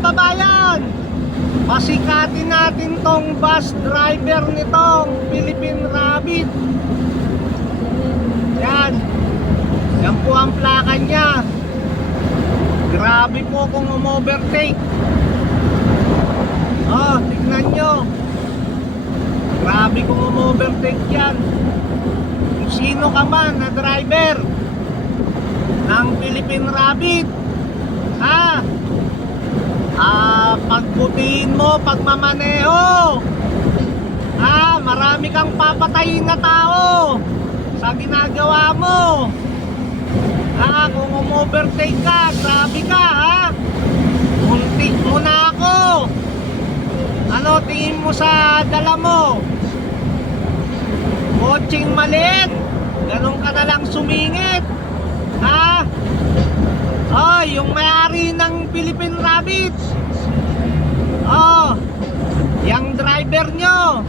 kababayan, pasikatin natin tong bus driver nitong Philippine Rabbit. Yan. Yan po ang plaka niya. Grabe po kung umovertake. Oh, tignan nyo. Grabe kung umovertake yan. Kung sino ka man na driver ng Philippine Rabbit, pagbutiin mo pagmamaneho, marami kang papatayin na tao sa ginagawa mo. Kung umovertake ka, grabe ka, muntik mo na ako. Ano tingin mo sa dala mo? Kotseng maliit, ganun ka na lang sumingit. Yung may-ari ng Philippine Rabbit, yung driver nyo,